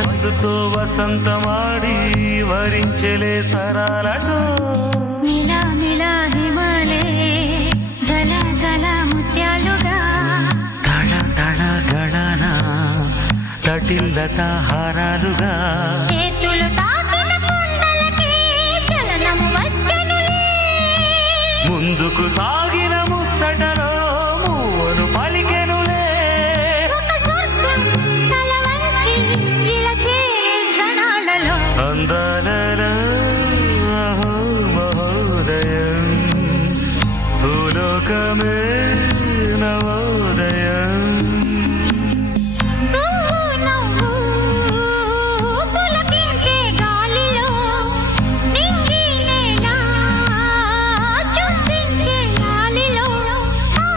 వయస్సుతో వసంతమాడి వరించెలే సరాలతో మిలా మిలా హిమాలే జల జల ముత్యాలుగా తళ తళ గళన తటిల్లత హారాలుగా చేతులు తాకిన కుండలకి చలనము వచ్చనులే ముందుకు సాగిన ముచ్చటలో మూవను పలికెనులే ఒక స్వర్గం తల వంచి ఇలా చేరే క్షణాలలో అందాలలో అహో మహోదయం భూలోకమే నవో